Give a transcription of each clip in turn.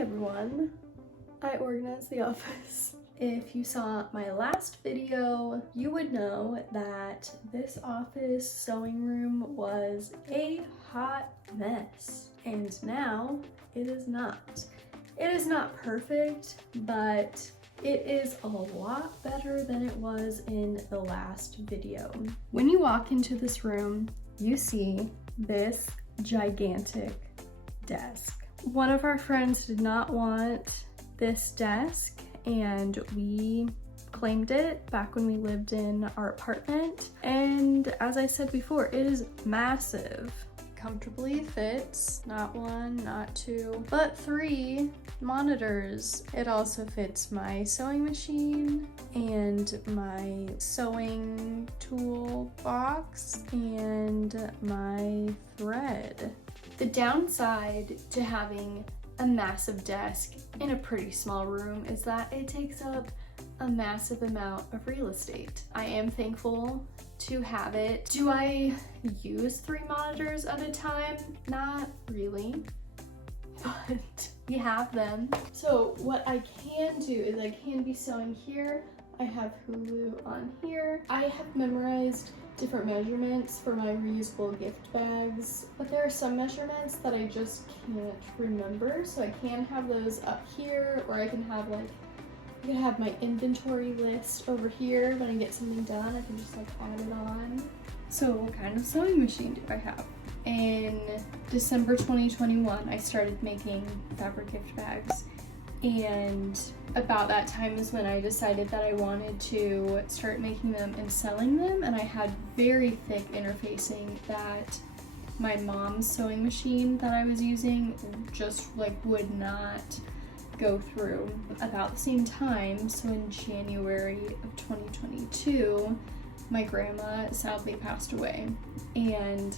everyone, I organized the office. If you saw my last video, you would know that this office sewing room was a hot mess, and now it is not. It is not perfect, but it is a lot better than it was in the last video. When you walk into this room, you see this gigantic desk. One of our friends did not want this desk, and we claimed it back when we lived in our apartment. And as I said before, it is massive. Comfortably fits not one, not two, but 3 monitors. It also fits my sewing machine and my sewing tool box and my thread. The downside to having a massive desk in a pretty small room is that it takes up a massive amount of real estate. I am thankful to have it. Do I use 3 monitors at a time? Not really, but we have them. So what I can do is I can be sewing here. I have Hulu on here. I have memorized different measurements for my reusable gift bags, but there are some measurements that I just can't remember. So I can have those up here, or I can have I can have my inventory list over here. When I get something done, I can just add it on. So what kind of sewing machine do I have? In December 2021, I started making fabric gift bags. And about that time is when I decided that I wanted to start making them and selling them. And I had very thick interfacing that my mom's sewing machine that I was using just would not go through. About the same time, so in January of 2022, my grandma sadly passed away, and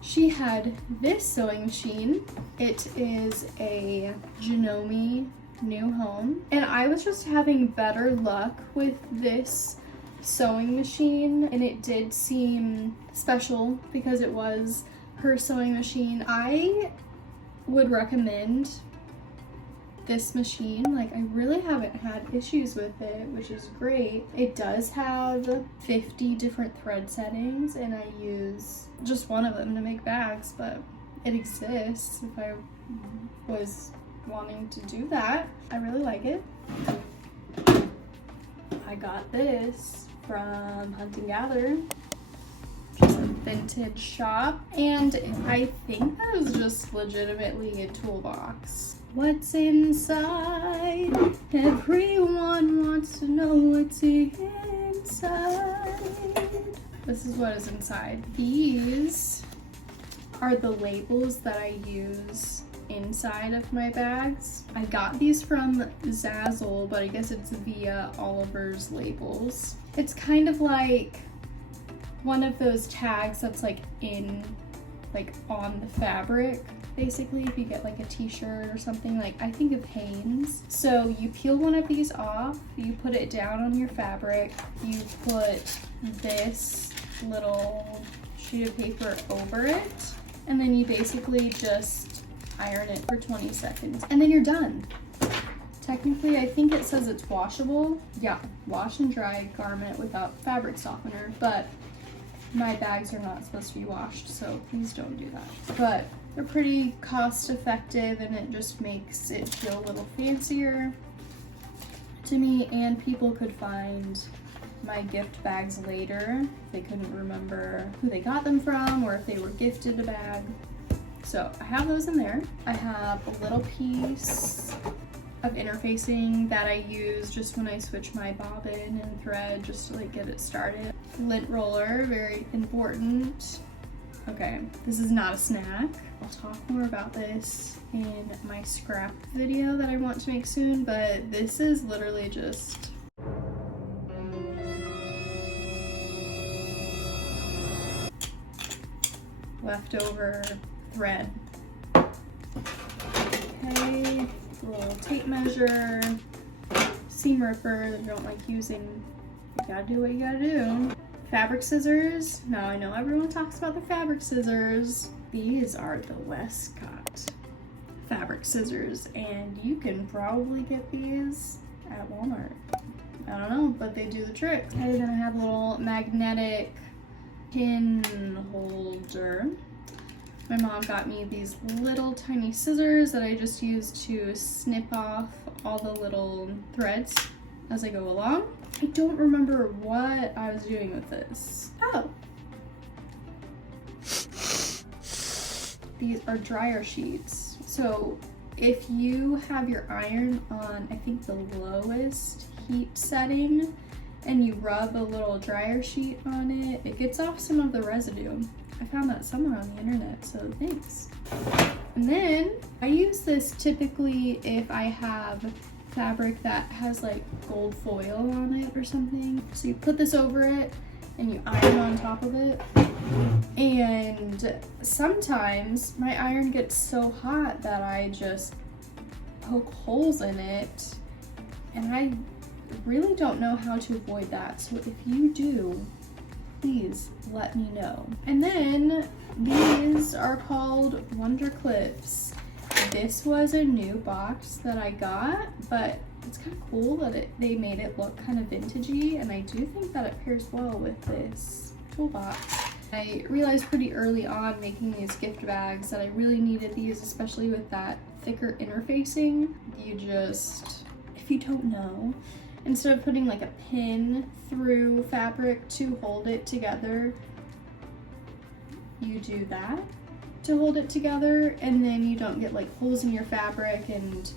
she had this sewing machine. It is a Janome New Home, and I was just having better luck with this sewing machine, and it did seem special because it was her sewing machine. I would recommend this machine. I really haven't had issues with it, which is great. It does have 50 different thread settings, and I use just one of them to make bags, but it exists if I was wanting to do that. I really like it. I got this from Hunt and Gather, which is a vintage shop, and I think that is just legitimately a toolbox. What's inside? Everyone wants to know what's inside. This is what is inside. These are the labels that I use inside of my bags. I got these from Zazzle, but I guess it's via Oliver's Labels. It's kind of like one of those tags that's on the fabric. Basically, if you get a t-shirt or something, I think of Hanes. So you peel one of these off, you put it down on your fabric, you put this little sheet of paper over it, and then you basically just iron it for 20 seconds, and then you're done. Technically, I think it says it's washable. Yeah, wash and dry garment without fabric softener, but my bags are not supposed to be washed, so please don't do that. But they're pretty cost effective, and it just makes it feel a little fancier to me, and people could find my gift bags later if they couldn't remember who they got them from or if they were gifted a bag. So I have those in there. I have a little piece of interfacing that I use just when I switch my bobbin and thread, just to get it started. Lint roller, very important. Okay, this is not a snack. I'll talk more about this in my scrap video that I want to make soon, but this is literally just leftover thread. Okay, little tape measure, seam ripper that I don't like using. You gotta do what you gotta do. Fabric scissors. Now I know everyone talks about the fabric scissors. These are the Westcott fabric scissors, and you can probably get these at Walmart. I don't know, but they do the trick. And then I have a little magnetic pin holder. My mom got me these little tiny scissors that I just use to snip off all the little threads as I go along. I don't remember what I was doing with this. Oh. These are dryer sheets. So if you have your iron on, I think the lowest heat setting, and you rub a little dryer sheet on it, it gets off some of the residue. I found that somewhere on the internet, so thanks. And then I use this typically if I have fabric that has like gold foil on it or something. So you put this over it and you iron on top of it. And sometimes my iron gets so hot that I just poke holes in it, and I really don't know how to avoid that. So if you do, please let me know. And then these are called Wonder Clips. This was a new box that I got, but it's kind of cool that they made it look kind of vintagey, and I do think that it pairs well with this toolbox. I realized pretty early on making these gift bags that I really needed these, especially with that thicker interfacing. You just, if you don't know, instead of putting like a pin through fabric to hold it together, you do that to hold it together, and then you don't get like holes in your fabric, and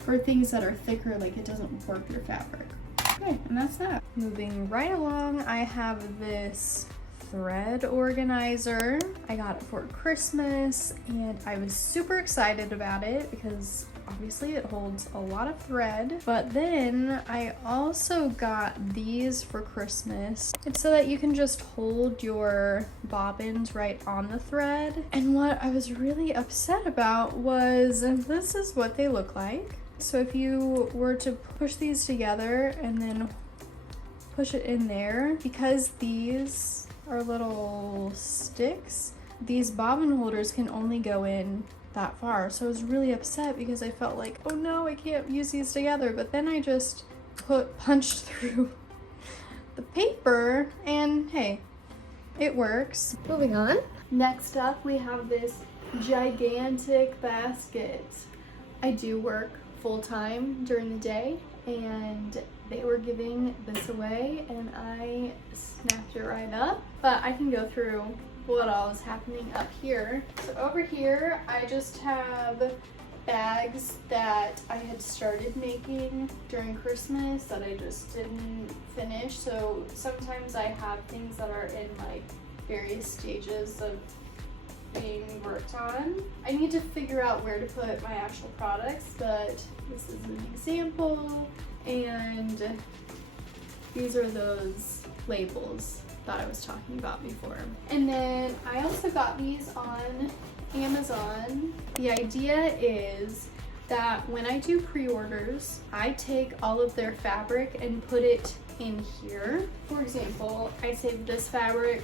for things that are thicker, like it doesn't warp your fabric. Okay, and that's that. Moving right along, I have this thread organizer. I got it for Christmas, and I was super excited about it because obviously it holds a lot of thread. But then I also got these for Christmas. It's so that you can just hold your bobbins right on the thread. And what I was really upset about was this is what they look like. So if you were to push these together and then push it in there, because these are little sticks, these bobbin holders can only go in that far. So I was really upset because I felt like, oh no, I can't use these together. But then I just punched through the paper, and hey, it works. Moving on. Next up, we have this gigantic basket. I do work full-time during the day, and they were giving this away, and I snapped it right up. But I can go through what all is happening up here. So over here, I just have bags that I had started making during Christmas that I just didn't finish. So sometimes I have things that are in like various stages of being worked on. I need to figure out where to put my actual products, but this is an example, and these are those labels that I was talking about before. And then I also got these on Amazon. The idea is that when I do pre-orders, I take all of their fabric and put it in here. For example, I saved this fabric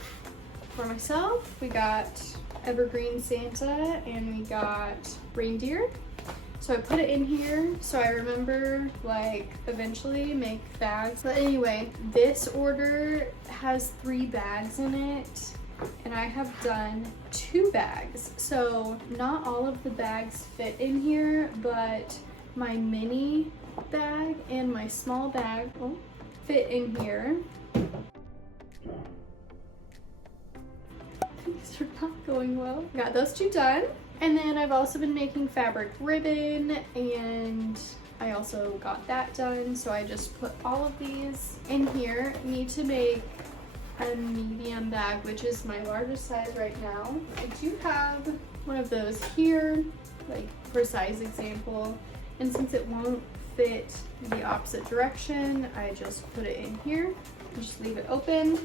for myself. We got Evergreen Santa and we got reindeer. So I put it in here so I remember, like, eventually make bags. But anyway, this order has 3 bags in it, and I have done 2 bags. So not all of the bags fit in here, but my mini bag and my small bag fit in here. These are not going well. Got those 2 done. And then I've also been making fabric ribbon, and I also got that done. So I just put all of these in here. I need to make a medium bag, which is my largest size right now. I do have one of those here, like for size example. And since it won't fit the opposite direction, I just put it in here and just leave it open.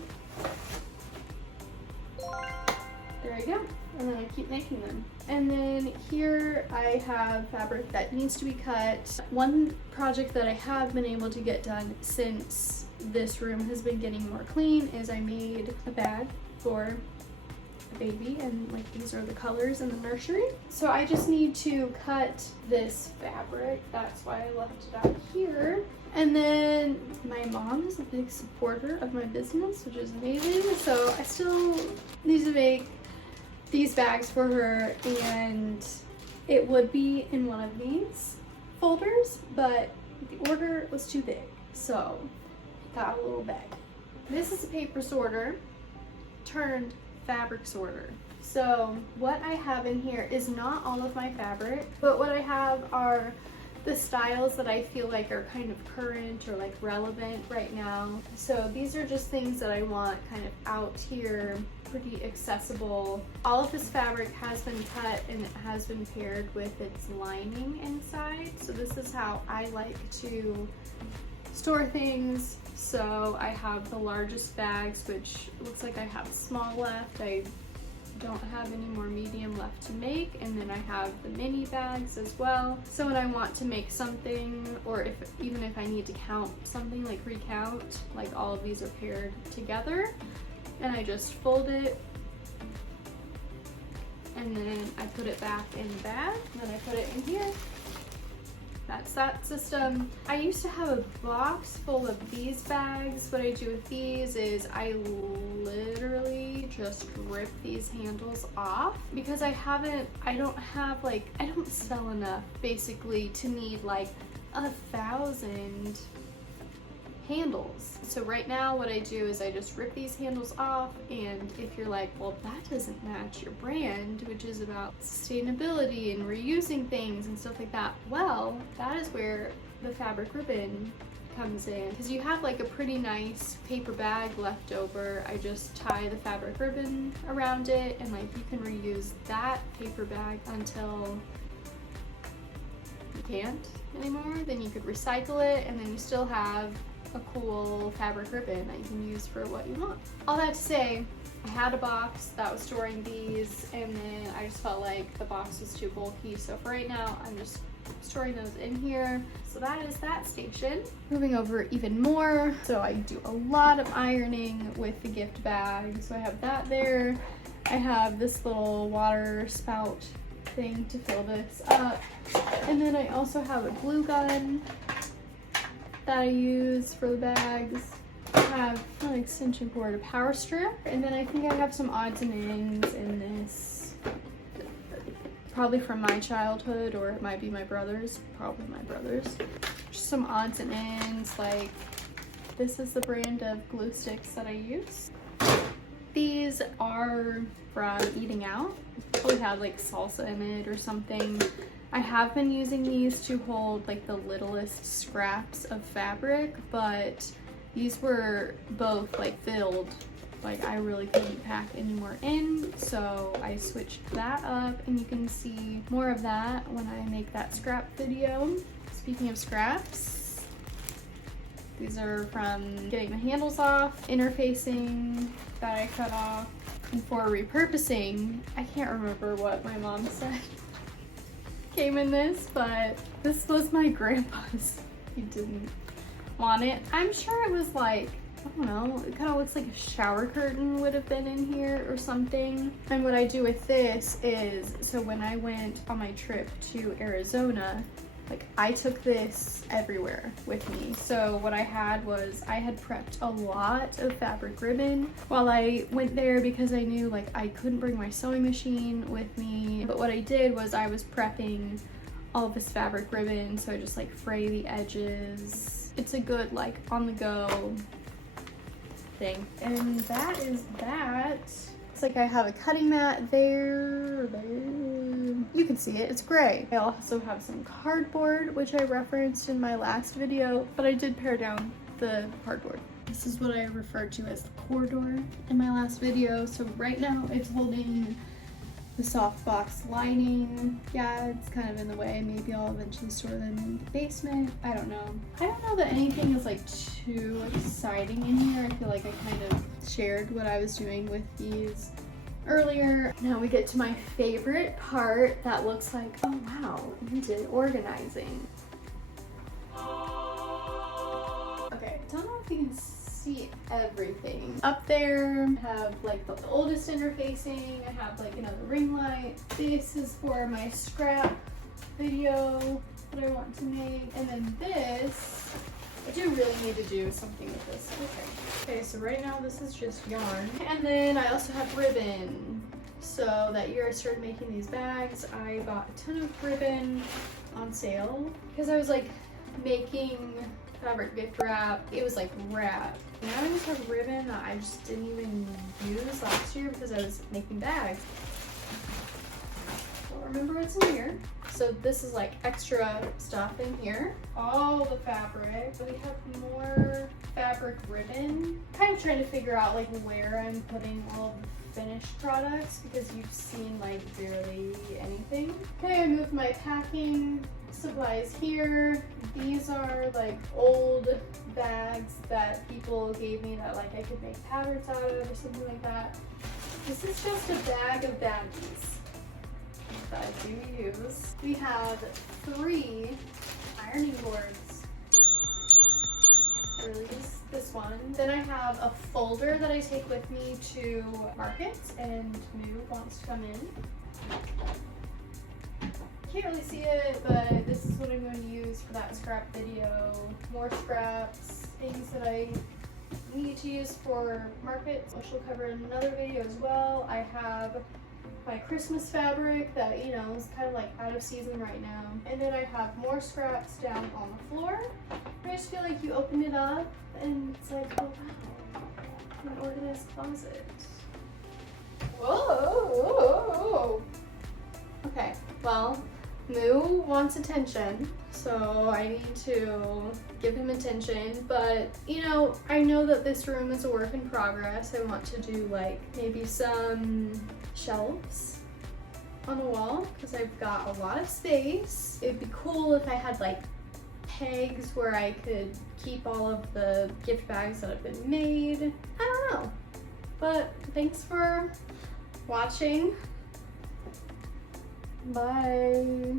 There I go. And then I keep making them. And then here I have fabric that needs to be cut. One project that I have been able to get done since this room has been getting more clean is I made a bag for the baby, and like these are the colors in the nursery. So I just need to cut this fabric. That's why I left it out here. And then my mom is a big supporter of my business, which is amazing. So I still need to make these bags for her, and it would be in one of these folders, but the order was too big, so I got a little bag. This is a paper sorter turned fabric sorter. So what I have in here is not all of my fabric, but what I have are the styles that I feel like are kind of current or like relevant right now. So these are just things that I want kind of out here, pretty accessible. All of this fabric has been cut and it has been paired with its lining inside. So this is how I like to store things. So I have the largest bags, which looks like I have small left. I don't have any more medium left to make, and then I have the mini bags as well. So when I want to make something, or even if I need to count something, like recount, like all of these are paired together, and I just fold it, and then I put it back in the bag, and then I put it in here. That's that system. I used to have a box full of these bags. What I do with these is I literally just rip these handles off because I don't sell enough basically to need like 1,000 handles. So right now what I do is I just rip these handles off, and if you're like, well, that doesn't match your brand, which is about sustainability and reusing things and stuff like that, well, that is where the fabric ribbon comes in. Because you have like a pretty nice paper bag left over, I just tie the fabric ribbon around it, and like you can reuse that paper bag until you can't anymore. Then you could recycle it, and then you still have a cool fabric ribbon that you can use for what you want. All that to say, I had a box that was storing these, and then I just felt like the box was too bulky, so for right now I'm just storing those in here. So that is that station. Moving over even more, so I do a lot of ironing with the gift bag, so I have that there. I have this little water spout thing to fill this up, and then I also have a glue gun that I use for the bags. I have an extension cord, a power strip, and then I think I have some odds and ends in this. Probably from my childhood, or it might be my brother's, probably my brother's. Just some odds and ends, like this is the brand of glue sticks that I use. These are from eating out. Probably had like salsa in it or something. I have been using these to hold like the littlest scraps of fabric, but these were both like filled. Like I really couldn't pack any more in, so I switched that up, and you can see more of that when I make that scrap video. Speaking of scraps, these are from getting the handles off, interfacing that I cut off, and for repurposing, I can't remember what my mom said came in this, but this was my grandpa's. He didn't want it. I'm sure it was like, I don't know, it kind of looks like a shower curtain would have been in here or something. And what I do with this is, so when I went on my trip to Arizona, like I took this everywhere with me. So what I had was, I had prepped a lot of fabric ribbon while I went there because I knew like I couldn't bring my sewing machine with me. But what I did was I was prepping all of this fabric ribbon, so I just like fray the edges. It's a good like on the go thing. And that is that. It's like I have a cutting mat there. You can see it, it's gray. I also have some cardboard, which I referenced in my last video, but I did pare down the cardboard. This is what I referred to as the corridor in my last video. So right now it's holding the soft box lining. Yeah, it's kind of in the way. Maybe I'll eventually store them in the basement. I don't know. I don't know that anything is like too exciting in here. I feel like I kind of shared what I was doing with these earlier. Now we get to my favorite part that looks like, oh wow, we did organizing. Okay, I don't know if you can see everything. Up there, I have like the oldest interfacing. I have like another ring light. This is for my scrap video that I want to make. And then this, I do really need to do something with this. Okay, so right now this is just yarn. And then I also have ribbon. So that year I started making these bags, I bought a ton of ribbon on sale because I was like making fabric gift wrap. It was like wrap. Now I just have ribbon that I just didn't even use last year because I was making bags. Well, remember what's in here. So this is like extra stuff in here. All the fabric. We have more fabric ribbon. Kind of trying to figure out like where I'm putting all of the finished products because you've seen like barely anything. Okay, I moved my packing supplies here. These are like old bags that people gave me that like I could make patterns out of or something like that. This is just a bag of baggies that I do use. We have 3 ironing boards. Or at least this one. Then I have a folder that I take with me to markets and Moo wants to come in. Can't really see it, but this is what I'm going to use for that scrap video. More scraps, things that I need to use for markets, which we'll cover in another video as well. I have my Christmas fabric that, you know, is kind of like out of season right now. And then I have more scraps down on the floor. I just feel like you open it up and it's like, oh wow, an organized closet. Whoa! Okay, well, Moo wants attention, so I need to give him attention, but you know, I know that this room is a work in progress. I want to do like maybe some shelves on the wall because I've got a lot of space. It'd be cool if I had like pegs where I could keep all of the gift bags that have been made. I don't know, but thanks for watching. Bye.